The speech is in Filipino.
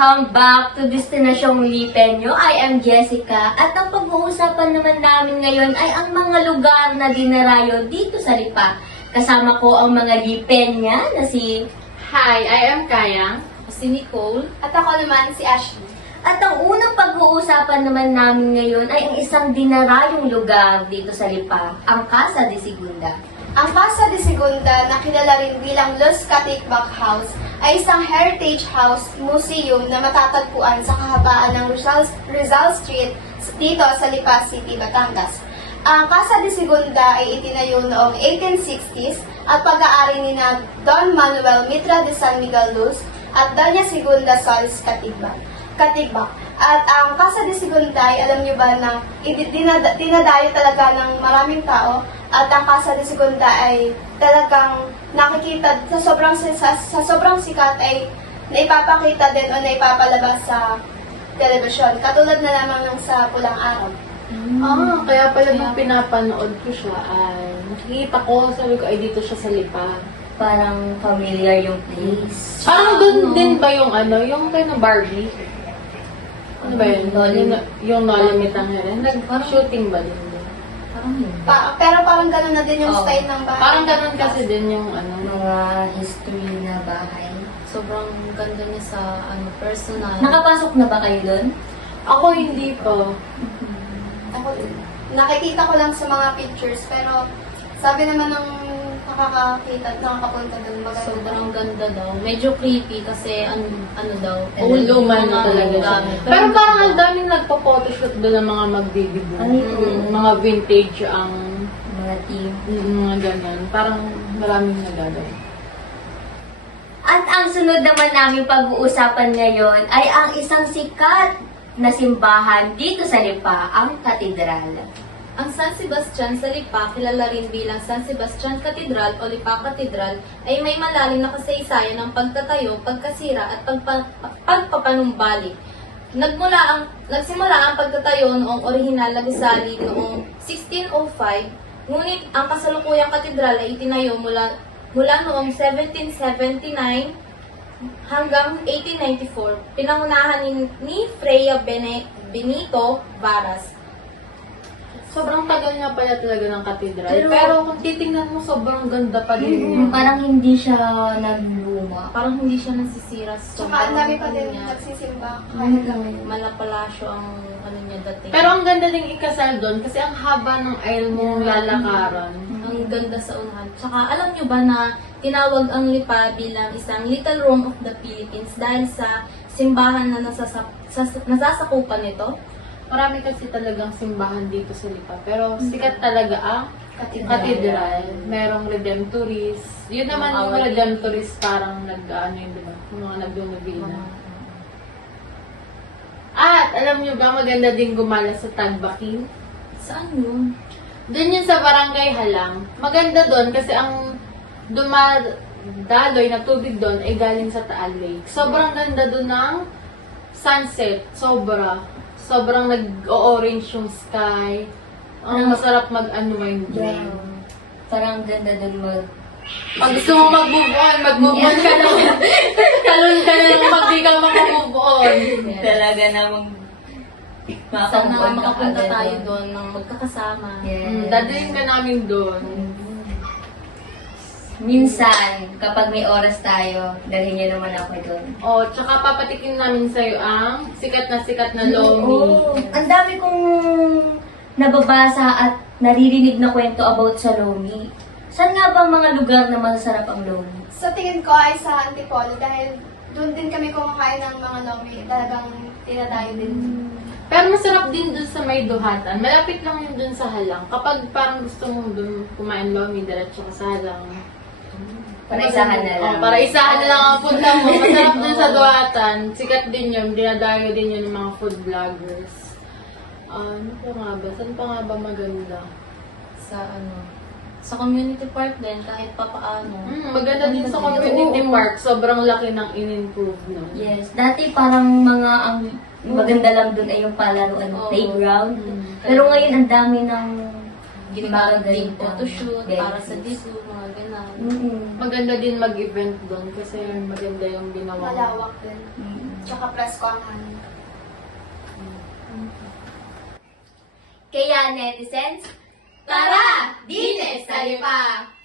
Welcome back to Destinasyong Lipenyo. I am Jessica at ang pag-uusapan naman namin ngayon ay ang mga lugar na dinarayo dito sa Lipa. Kasama ko ang mga Lipenya na si... Hi, I am Kayang, si Nicole, At ako naman si Ashley. At ang unang pag-uusapan naman namin ngayon ay ang isang dinarayong lugar dito sa Lipa, ang Casa de Segunda. Ang Casa de Segunda, na kilala rin bilang Los Katigbak House, ay isang heritage house museum na matatagpuan sa kahabaan ng Rizal Street dito sa Lipa City, Batangas. Ang Casa de Segunda ay itinayo noong 1860s at pag-aari ni na Don Manuel Mitra de San Miguel Luz at Doña Segunda Solis Katigbak. At ang Casa de Segunda ay alam nyo ba na dinadayo talaga ng maraming tao at ang Casa de Segunda ay talagang nakikita sa sobrang sikat ay naipapakita din o naipapalabas sa telebisyon. Katulad na lamang ng sa Pulang Araw. kaya pala nung pinapanood ko siya ay nakikita ko, sabi ko ay dito siya sa Lipa. Parang familiar yung place. Parang doon din ba yung yung kay na Barbie? Ano ba yun? Yung Nolimit ang rin. Nag-shooting ba din? Parang hindi. Pero parang gano'n na din yung Oo. style ng bahay. Parang ganun kasi din yung Mga history na bahay. Sobrang ganda niya sa personal. Nakapasok na ba kayo doon? Ako hindi pa. Ako, nakikita ko lang sa mga pictures, pero sabi naman ng nakakakita at nakakapunta doon, maganda. Sobrang ganda daw. Medyo creepy kasi ano daw. Old luman na mga talaga siya. gamit. Pero parang ang daming nagpa-photoshoot doon ng mga magdidibo. Ay, oo. Mga vintage ang Mga team. mga ganyan. Parang maraming nagagawin. At ang sunod naman namin pag-uusapan ngayon ay ang isang sikat na simbahan dito sa Lipa, ang Katedral. Ang San Sebastian sa Lipa, kilala rin bilang San Sebastian Cathedral o Lipa Cathedral, ay may malalim na kasaysayan ng pagtatayo, pagkasira at pagpapanumbalik. Nagsimula ang pagtatayo noong orihinal na gusali noong 1605, ngunit ang kasalukuyang katedral ay itinayo mula noong 1779 hanggang 1894. Pinangunahan ni Freya Benito Varas. Sobrang tagal nga pala talaga ng katedral. Pero- Pero kung titingnan mo, sobrang ganda pa din niya. Parang hindi siya nagluma. Parang hindi siya nasisira. Tsaka ang dami pa din niya. nagsisimba kahit ngayon. Malapalasyo ang niya dating. Pero ang ganda ding ikasal doon kasi ang haba ng aisle mong lalakaran. Ang ganda sa unahan. Tsaka alam nyo ba na tinawag ang Lipa bilang isang Little Rome of the Philippines dahil sa simbahan na nasasakupan nito? Marami kasi talagang simbahan dito sa Lipa. Pero sikat talaga ang katedral. Merong Redemptorist. Yun naman yung Awali. Redemptorist parang yun, diba? Yung mga nagdunubina. At alam nyo ba, maganda din gumala sa Tagbakin. Saan yun? Doon yun sa Barangay Halang. Maganda doon kasi ang dumadaloy na tubig doon ay galing sa Taal Lake. Sobrang ganda doon ng sunset. Sobrang nag-orange yung sky. Ang masarap mag-unwind doon. Parang ganda doon mo. Pag gusto mo mag-move on ka na. Talon ka na nung mag-di ka mag-move on. Talaga namang Sana makapunta tayo doon ng magkakasama. Yes. Dadalhin ka namin doon. Minsan, kapag may oras tayo, dalhin niyo naman ako doon. Oh, tsaka papatikin namin sa'yo ang sikat na lomi. Oo. Ang dami kong nababasa at naririnig na kwento about sa Lomi. Saan nga ba ang mga lugar na masasarap ang Lomi? Sa tingin ko ay sa Antipolo dahil doon din kami kumakain ng mga lomi. Talagang tinadayo din. Pero masarap din dun sa may duhatan. Malapit lang yun dun sa Halang. Kapag parang gusto mo dun kumain lomi, diretso ka sa Halang. Para isahan na lang. Para isahan na lang ang punta mo. Masarap dun sa duhatan. Sikat din yun. Dinadayo din yun ng mga food vloggers. Ano pa nga ba? Saan pa nga ba maganda? Sa community park din, kahit pa paano. Maganda din sa community park. Sobrang laki ng in-improve nun. Yes. Dati parang ang maganda lang doon ay yung palaruan, Oo. playground. Pero ngayon ang dami ng Ginagamit bagay din photoshoot Yes. para sa diso, mga ganun. Mm-mm. Maganda din mag-event doon kasi maganda yung ginawa. Malawak din. Mm-mm. Tsaka presko ang hangin. Kaya netizens, tara! Dines sa Lipa!